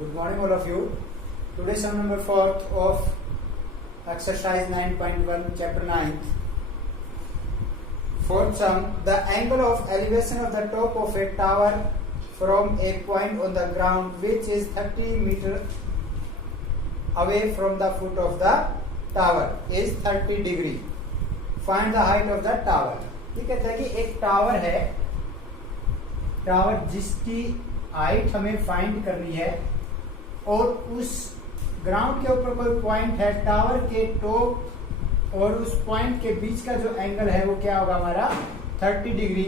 Good morning all of you. Today sum number 4th of exercise 9.1 chapter 9th. Fourth sum, the angle of elevation of the top of a tower from a point on the ground which is 30 meter away from the foot of the tower is 30 degree. Find the height of the tower. ये कहता है कि एक tower है, tower जिसकी height हमें find करनी है और उस ग्राउंड के ऊपर कोई पॉइंट है, टावर के टॉप और उस पॉइंट के बीच का जो एंगल है वो क्या होगा हमारा 30 डिग्री,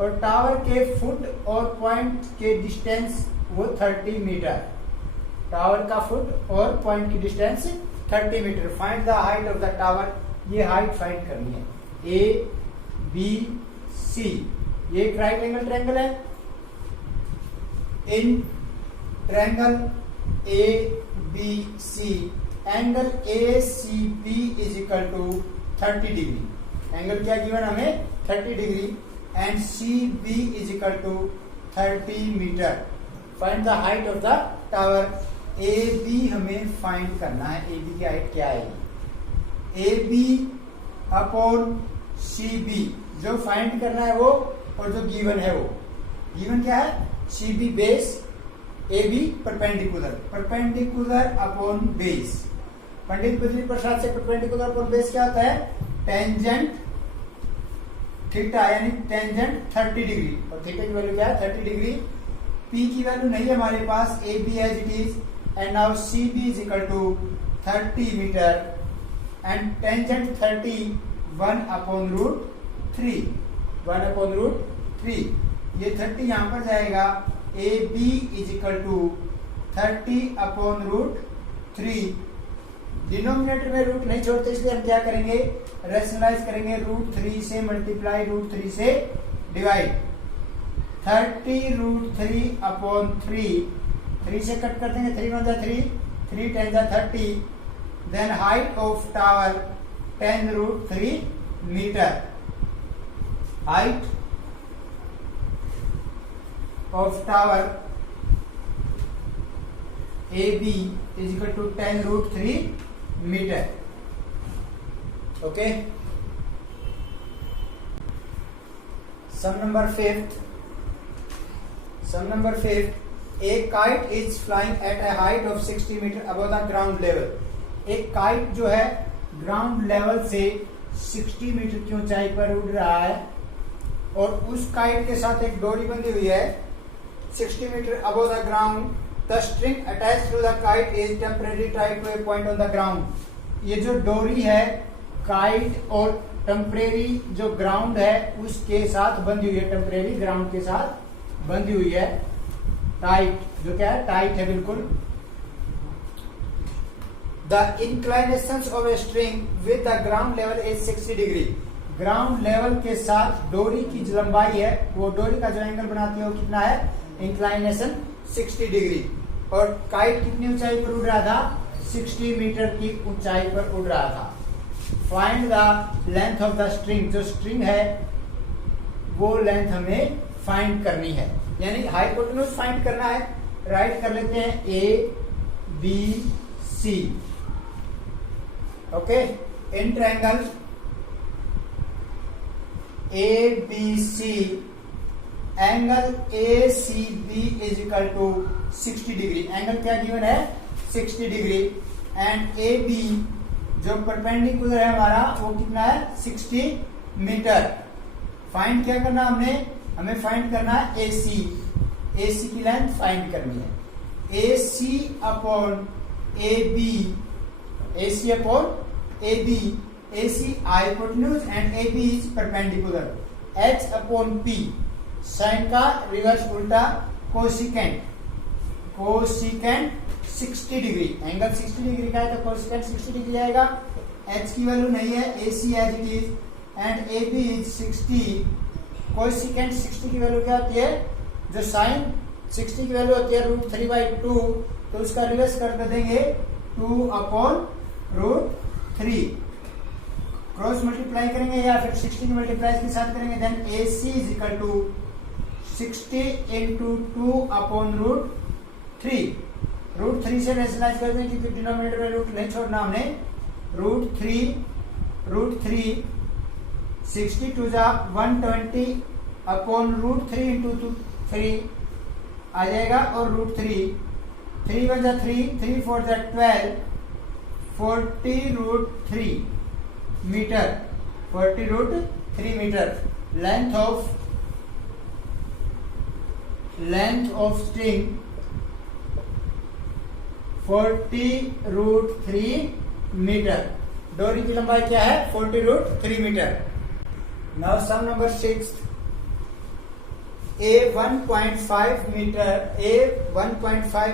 और टावर के फुट और पॉइंट के डिस्टेंस वो 30 मीटर, टावर का फुट और पॉइंट की distance 30 metre. Find the height of the tower. ये हाइट फाइंड करनी है. ए बी सी, ये एक राइट एंगल ट्रायंगल है. In triangle A B C angle A C B is equal to 30 degree. Angle क्या given हमें 30 degree and C B is equal to 30 metre. Find the height of the tower. A B हमें find करना है. A B की height क्या है? A B upon C B, जो find करना है वो, और जो गिवन है वो. गिवन क्या है? C B base, A B perpendicular. Perpendicular upon base. Pandit Badri Prasad से परपेंडिकुलर अपॉन बेस क्या होता है? टेंजेंट थीटा, यानी टेंजेंट 30 डिग्री. और थीटा की वैल्यू क्या है? 30 डिग्री. पी की वैल्यू नहीं है हमारे पास. A B as it is and now C B is equal to 30 metre and tangent 30 1 upon root 3. 1 upon root 3. ये 30 यहां पर जाएगा. A B is equal to 30 upon root 3. Denominator में रूट नहीं छोड़ते, इसलिए हम क्या करेंगे? रेशनलाइज करेंगे. रूट 3 से मल्टीप्लाई, रूट 3 से डिवाइड. 30 root 3 upon 3. 3 से कट कर देंगे. 3 1 जा 3, 3 10 जा 30. Then height of tower 10 root 3 metre. Height of tower AB is equal to 10 root 3 meter. Okay. Sum number 5th. Sum number 5th. A kite is flying at a height of 60 meter above the ground level. एक kite जो है ground level से 60 metre की ऊंचाई पर उड़ रहा है, और उस काइट के साथ एक डोरी बंधी हुई है 60 meter above the ground. The string attached to the kite is temporarily tied to a point on the ground. ये जो डोरी है काइट और टेम्परेरी जो ग्राउंड है उसके साथ बंधी हुई है, टेम्परेरी ग्राउंड के साथ बंधी हुई है. टाइट, जो क्या है? टाइट है बिल्कुल. The inclinations of a string with the ground level is 60 degree. Ground level के साथ डोरी की जो लंबाई है, वो डोरी का जो एंगल बनाती है वो कितना है? Inclination 60 degree. और काइट कितनी ऊंचाई पर उड़ रहा था? 60 मीटर की ऊंचाई पर उड़ रहा था. Find the length of the string. जो स्ट्रिंग है वो लेंथ हमें फाइंड करनी है, यानी हाइपोटेन्यूज फाइंड करना है. राइट कर लेते हैं A B C. Okay. In triangle A B C angle A C B is equal to 60 degree. Angle क्या गिवन है? 60 डिग्री. एंड ए बी जो परपेंडिकुलर है हमारा वो कितना है? 60 मीटर. फाइंड क्या करना हमने? हमें फाइंड करना है ए सी. ए सी की लेंथ फाइंड करनी है. A C upon A B. A C upon A B. A C hypotenuse and A B is perpendicular. H upon P, sine का रिवर्स उल्टा, cosecant. Cosecant 60 degree. Angle 60 degree का है तो cosecant 60 degree आएगा. H की value नहीं है. A C as it is and A B is 60. Cosecant 60 की वैल्यू क्या होती है? जो साइन 60 की वैल्यू होती है रूट 3/2, तो उसका रिवर्स कर देंगे 2 अपॉन रूट 3. क्रॉस मल्टीप्लाई करेंगे या फिर 60 की मल्टीप्लाई के साथ करेंगे. Then A C is equal to 60 into 2 upon root 3. √3 से रेशनलाइज कर दें क्योंकि डिनोमिनेटर में रूट नहीं छोड़ना हमने। √3 60 टू जा 120 अपॉन √3 इंटू 3 आ जाएगा, और √3 वन जा 3 4 जा 12 40√3 metre, 40√3 metre. Length of string 40√3 metre. डोरी की लंबाई क्या है? 40√3 metre. Now some number 6, A 1.5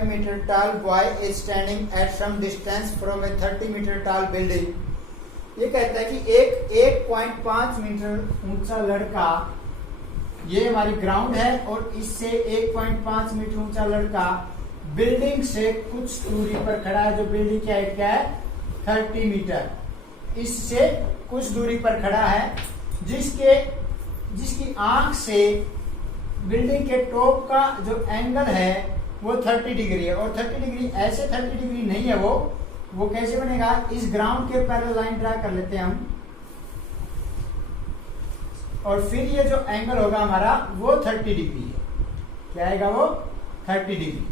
meter tall boy is standing at some distance from a 30 meter tall building. ये कहता है कि एक 1.5 मीटर ऊंचा लड़का, ये हमारी ग्राउंड है, और इससे 1.5 मीटर ऊंचा लड़का बिल्डिंग से कुछ दूरी पर खड़ा है। जो बिल्डिंग की हाइट क्या है? 30 मीटर। इससे कुछ दूरी पर खड़ा है, जिसकी आंख से बिल्डिंग के टॉप का जो एंगल है वो 30 डिग्री है, और 30 डिग्री ऐसे 30 डिग्री नहीं है, वो कैसे बनेगा? इस ग्राउंड के पैरेलल लाइन ड्रा कर लेते हैं हम, और फिर ये जो एंगल होगा हमारा वो 30 डिग्री है। क्या आएगा? वो 30 डिग्री।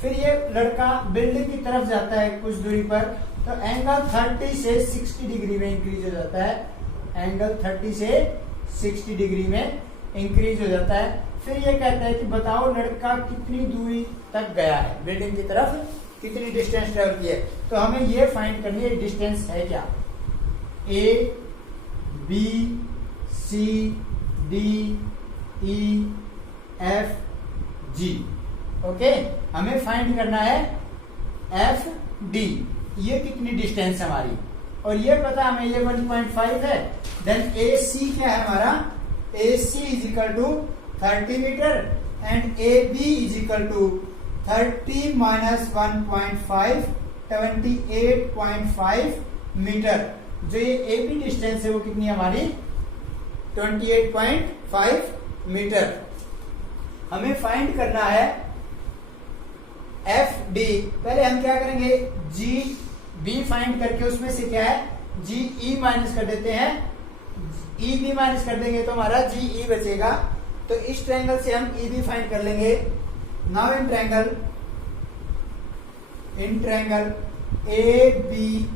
फिर ये लड़का बिल्डिंग की तरफ जाता है कुछ दूरी पर, तो एंगल 30 से 60 डिग्री में इंक्रीज हो जाता है। एंगल 30 से 60 डिग्री में इंक्रीज हो जाता है। फिर ये कहता है कि बताओ लड़का कितनी दूरी तक गया है, बिल्डिंग की तरफ कितनी डिस्टेंस ट्रेवल की है। तो हमें ये फाइंड करनी है डिस्टेंस है क्या? A B C D E F G। Okay, हमें फाइंड करना है F D, ये कितनी डिस्टेंस हमारी, और ये पता हमें ये 1.5 है। देन AC क्या है हमारा? AC is equal to 30 metre and AB is equal to 30 minus 1.5 28.5 metre. जो ये AB डिस्टेंस है वो कितनी है हमारी? 28.5 मीटर। हमें फाइंड करना है FD। पहले हम क्या करेंगे? GB फाइंड करके उसमें से क्या है? GE माइनस कर देते हैं। EB माइनस कर देंगे तो हमारा GE बचेगा। तो इस ट्रायंगल से हम EB फाइंड कर लेंगे। Now in triangle ABE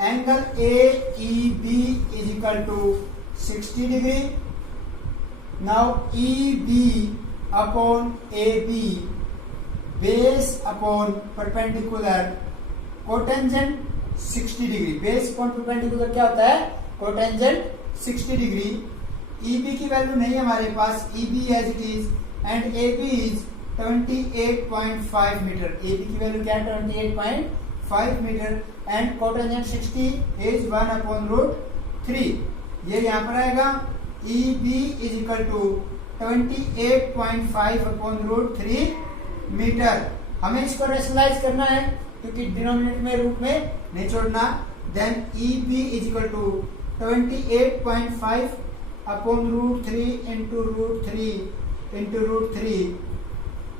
angle AEB is equal to 60 degree. Now EB upon AB base upon perpendicular cotangent 60 degree. Base upon perpendicular क्या होता है? Cotangent 60 degree. EB की वैल्यू नहीं है हमारे पास, EB as it is, and AB is 28.5 metre. AB की value क्या है? 28.5 मीटर, एंड कोटेंजेंट 60 इज 1/√3। ये यहाँ पर आएगा। EB is equal to 28.5/√3 metre. हमें इसको रेशनलाइज करना है क्योंकि डिनोमिनेटर में रूट में नहीं छोड़ना। Then EB is equal to 28.5/√3 into √3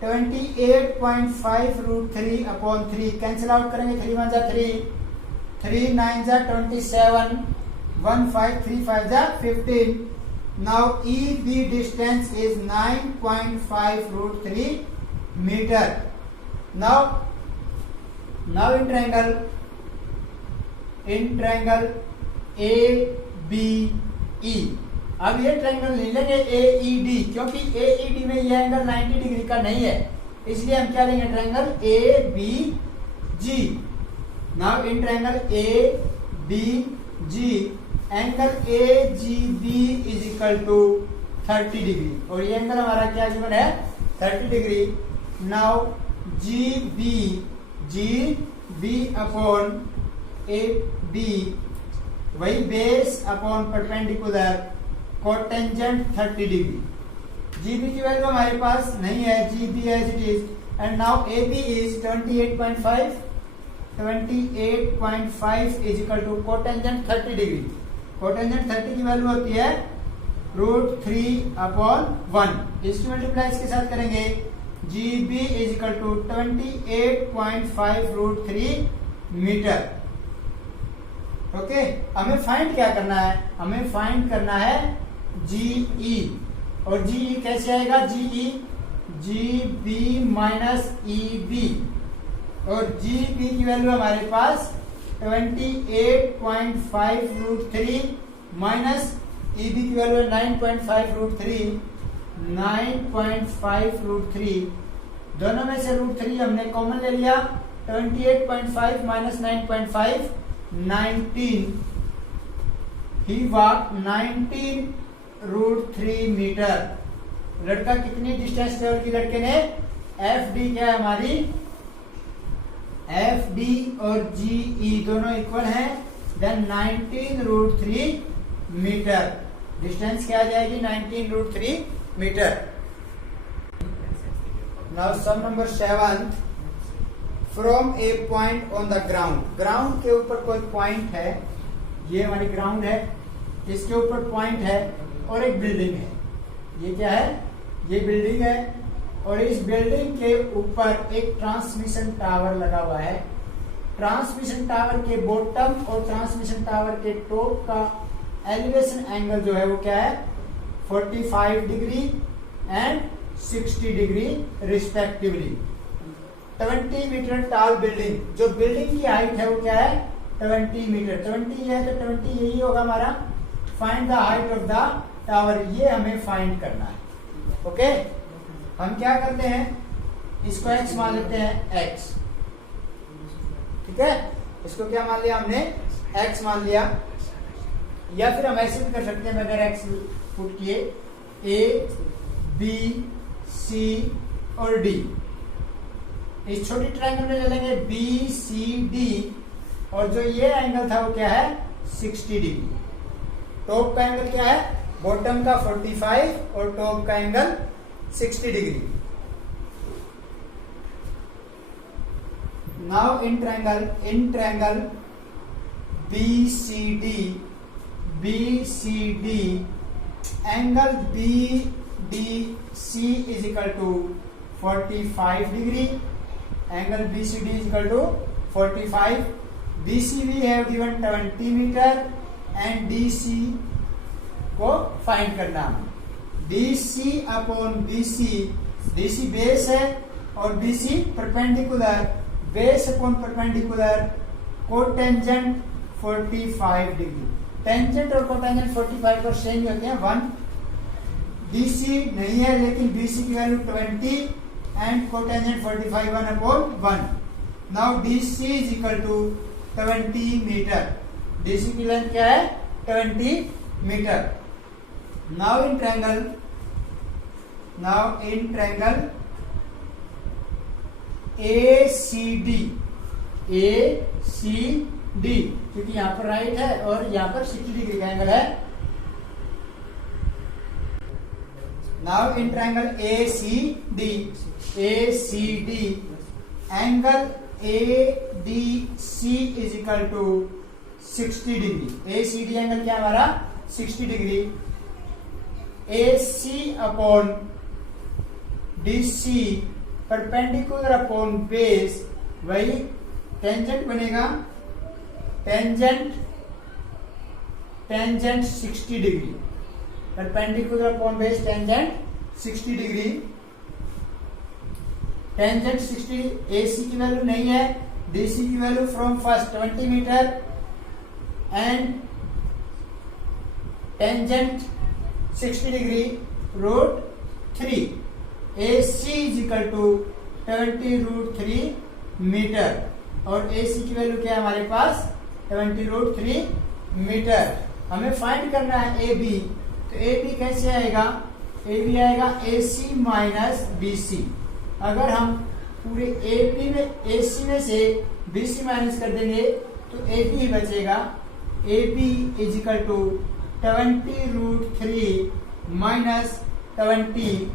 28.5√3/3 cancel out करेंगे। 3 1 जा 3, 3 9 जा 27, 1 5 3 5 जा 15। Now EB distance is 9.5√3 metre. Now in triangle ABE। अब ये ट्रायंगल ले लेंगे AED, क्योंकि AED में ये एंगल 90 डिग्री का नहीं है, इसलिए हम क्या लेंगे? Triangle ABG। Now in triangle ABG angle AGB is equal to 30 degree, और ये एंगल हमारा क्या गिवन है? 30 degree. Now GB upon AB वही base upon perpendicular cotangent 30 degree. GB की वैल्यू हमारे पास नहीं है, GB as it is, and now AB is 28.5 is equal to cotangent 30 degree. Cotangent 30 की वैल्यू होती है √3/1। इसकी मल्टीप्लाई इसके साथ करेंगे, GB is equal to 28.5 √3 metre. Okay, हमें फाइंड क्या करना है? हमें फाइंड करना है GE। और GE कैसे आएगा? GE GB माइनस EB, और GB की वैल्यू हमारे पास 28.5 √3 माइनस EB की वैल्यू है 9.5 √3। 9.5 √3, दोनों में से √3 हमने कॉमन ले लिया। 28.5 माइनस 9.5 19। ही वॉक 19 √3 मीटर। लड़का कितनी डिस्टेंस ट्रेवल की? लड़के ने FD क्या है हमारी? FD और GE दोनों इक्वल हैं, देन 19 √3 मीटर। डिस्टेंस क्या आ जाएगी? 19 √3 metre. Now some number 7, from a point on the ground. Ground के ऊपर कोई पॉइंट है, ये हमारी ग्राउंड है, इसके ऊपर पॉइंट है और एक बिल्डिंग है। ये क्या है? ये बिल्डिंग है, और इस बिल्डिंग के ऊपर एक ट्रांसमिशन टावर लगा हुआ है। ट्रांसमिशन टावर के बॉटम और ट्रांसमिशन टावर के टॉप का एलिवेशन एंगल जो है वो क्या है? 45 degree and 60 degree respectively. 20 metre tall building, जो बिल्डिंग की हाइट है वो क्या है? 20 मीटर। 20 है तो 20 यही होगा हमारा। Find the height of the tower, ये हमें फाइंड करना है। ओके, हम क्या करते हैं? इसको x मान लेते हैं, x। ठीक है, इसको क्या मान लिया हमने? x मान लिया। या फिर हम ऐसे भी कर सकते हैं, अगर x पुट किए, A, B, C और D। इस छोटी ट्रायंगल में ले लेंगे BCD, और जो ये एंगल था वो क्या है? 60 डिग्री। टॉप का एंगल क्या है? बॉटम का 45 और टॉप का angle 60 degree. Now in triangle BCD angle BDC is equal to 45 degree. Angle BCD is equal to 45। BC we have given 20 metre and DC को फाइंड करना है। DC upon BC, DC base है और BC perpendicular, base upon perpendicular, cotangent 45 degree. Tangent और cotangent 45 पर same होते हैं 1। BC नहीं है, लेकिन BC की value 20 and cotangent 45 1/1। Now DC is equal to 20 metre. DC की लेंथ क्या है? 20 metre. Now in triangle ACD, क्योंकि यहाँ पर राइट है और यहाँ पर 60 डिग्री का एंगल है। Now in triangle ACD angle ADC is equal to 60 degree. ACD angle क्या हमारा? 60 degree. AC upon DC perpendicular upon base, वही टेंजेंट बनेगा। Tangent 60 degree, perpendicular upon base tangent 60 degree. Tangent 60, AC की value नहीं है, DC की value from first 20 metre and tangent 60 degree √3। AC is equal to 20 √3 metre, और AC की value क्या है हमारे पास? 20 √3 मीटर। हमें फाइंड करना है AB, तो AB कैसे आएगा? AB आएगा AC माइनस BC। अगर हम पूरे AC में से BC माइनस कर देंगे तो AB ही बचेगा। AB is equal to 20 √3 minus 20।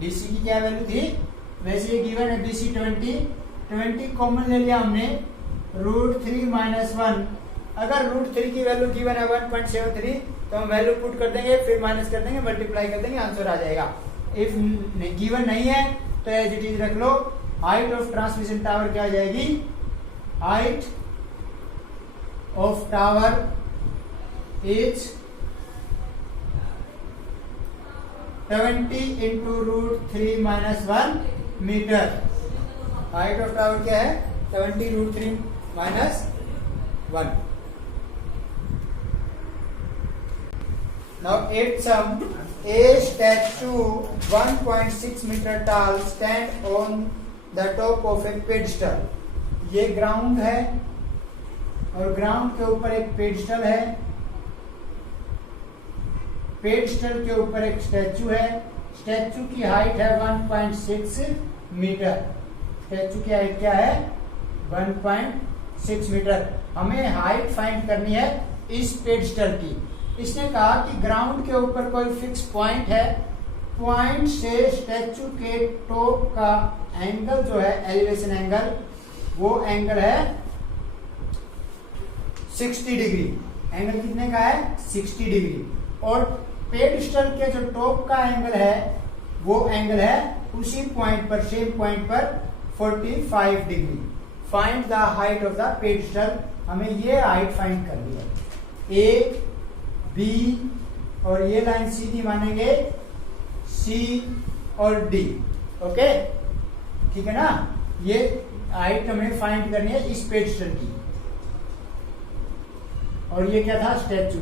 BC की क्या वैल्यू थी? वैसे ये गिवन है BC 20 कॉमन ले लिया हमने, √3 माइनस 1। अगर √3 की वैल्यू गिवन है 1.73 तो हम वैल्यू पुट कर देंगे, फिर माइनस कर देंगे, मल्टीप्लाई कर देंगे, आंसर आ जाएगा। इफ गिवन नहीं है तो एज इट इज रख लो। हाइट ऑफ ट्रांसमिशन टावर क्या आ जाएगी, height of tower is 70 into √3 - 1 metre. Height of tower क्या है, 70 √3 - 1। Now eighth sum, a statue 1.6 meter tall stand on the top of a pedestal। ये ग्राउंड है और ग्राउंड के ऊपर एक पेडिस्टल है, पेडिस्टल के ऊपर एक स्टैचू है। स्टैचू की हाइट है 1.6 मीटर। स्टैचू की हाइट क्या है, 1.6 मीटर। हमें हाइट फाइंड करनी है इस पेडिस्टल की। इसने कहा कि ग्राउंड के ऊपर कोई फिक्स पॉइंट है, पॉइंट से स्टैचू के टॉप का एंगल जो है, एलिवेशन एंगल, वो एंगल है 60 डिग्री। एंगल कितने का है, 60 डिग्री। और पेडिस्टल के जो टॉप का एंगल है वो एंगल है उसी पॉइंट पर, सेम पॉइंट पर 45 degree. Find the height of the pedestal. हमें ये हाइट फाइंड करनी है। ए बी और ये लाइन सीधी मानेंगे सी और डी। ओके, ठीक है ना। ये हाइट हमें फाइंड करनी है इस पेडिस्टल की। और ये क्या था, statue.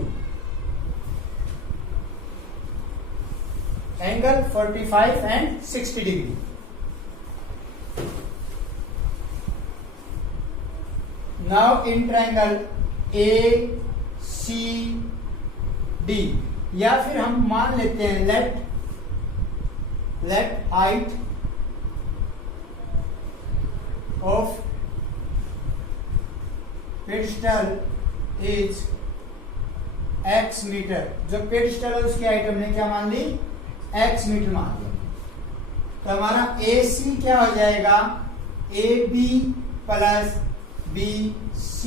Angle 45 and 60 degree. Now in triangle A C D, या फिर हम मान लेते हैं let height of pedestal is x metre. जो पेडिस्टल है उसकी हाइट हमने क्या मान ली, x मीटर मान लिया। तो हमारा AC क्या हो जाएगा, AB plus BC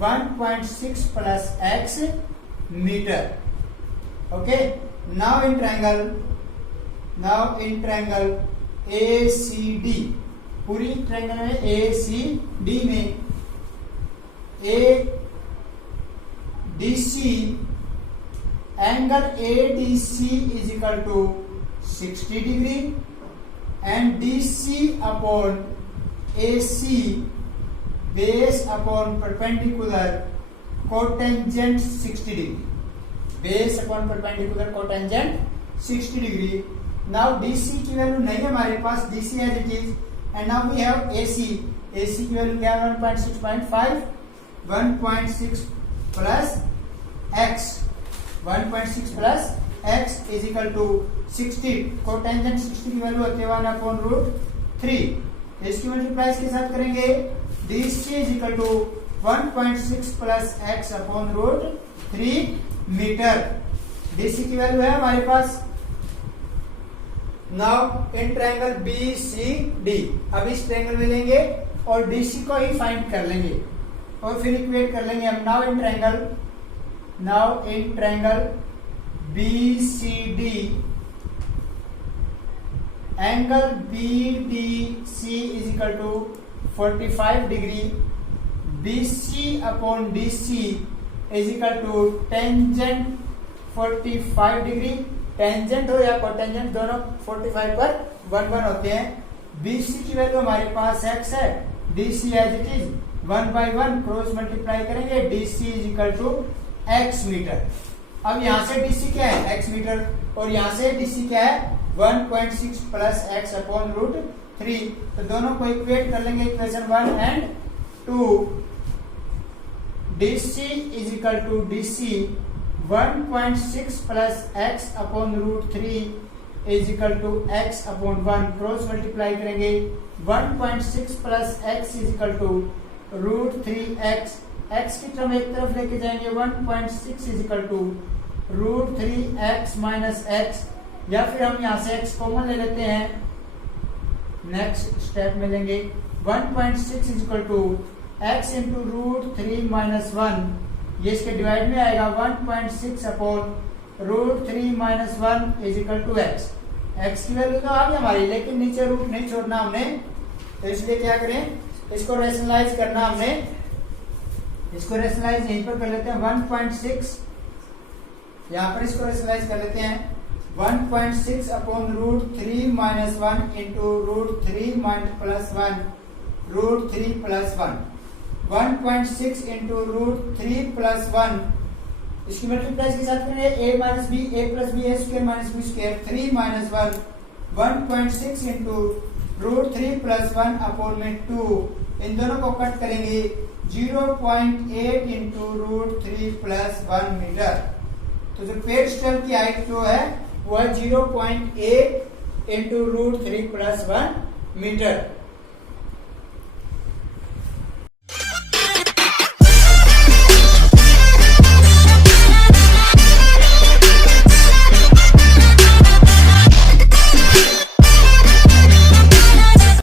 1.6 plus x metre. Okay, now in triangle ACD, पूरी ट्रायंगल में ACD में ADC, angle ADC is equal to 60 degree and DC upon AC base upon perpendicular cotangent 60 degree. Base upon perpendicular cotangent 60 degree. Now DC की value नहीं है हमारे पास, DC as it is. And now we have AC। AC की value क्या है, 1.6.5। 1.6 plus x, 1.6 plus x is equal to 60। Cotangent 60 की value होती है 1/√3। इसकी मल्टीप्लाई के साथ करेंगे, DC is equal to 1.6 plus x upon √3 metre. DC की वैल्यू है हमारे पास। नाउ इन ट्रायंगल BCD, अब इस ट्रायंगल में लेंगे और DC को ही फाइंड कर लेंगे और फिर इक्वेट कर लेंगे हम। Now in triangle BCD, angle BDC is equal to 45 degree. BC upon DC is equal to tangent 45 degree. Tangent हो या कोटेंजेंट दोनों 45 पर 1 होते हैं। BC की वैल्यू हमारे पास x है, DC as it is 1/1 cross multiply करेंगे, DC is equal to x metre. अब यहां से DC क्या है, x मीटर, और यहां से DC क्या है, 1.6 प्लस x अपॉन √3। तो दोनों को इक्वेट कर लेंगे, equation 1 and 2। DC is equal to DC 1.6 plus x upon √3 is equal to x upon 1। Cross multiply करेंगे, 1.6 plus x is equal to √3x। x की टर्म एक तरफ लेके जाएंगे, 1.6 is equal to √3x minus x, या फिर हम यहां से x कॉमन ले लेते हैं। नेक्स्ट स्टेप में लेंगे 1.6 is equal to x into √3 minus 1 ये इसके डिवाइड में आएगा 1.6 upon root 3 minus 1 is equal to x. X की वैल्यू तो आ गई हमारी, लेकिन नीचे रूट नहीं छोड़ना हमने, तो इसलिए क्या करें, इसको रेशनलाइज करना हमने, इसको रेशनलाइज यहीं पर कर लेते हैं 1.6, यहां पर इसको रेशनलाइज कर लेते हैं 1.6 upon root 3 minus 1 into root 3 plus 1 root 3 plus 1, 1.6 into root 3 plus 1, इसकी मल्टीप्लाई के साथ करेंगे a minus b, a plus b a square minus b square, 3 minus 1, 1.6 into root 3 plus 1 upon में 2, इन दोनों को कट करेंगे 0.8 इंटू रूट 3 प्लस 1 मीटर। तो जो पेडस्टल की हाइट जो है वो है 0.8 इंटू रूट 3 प्लस 1 मीटर।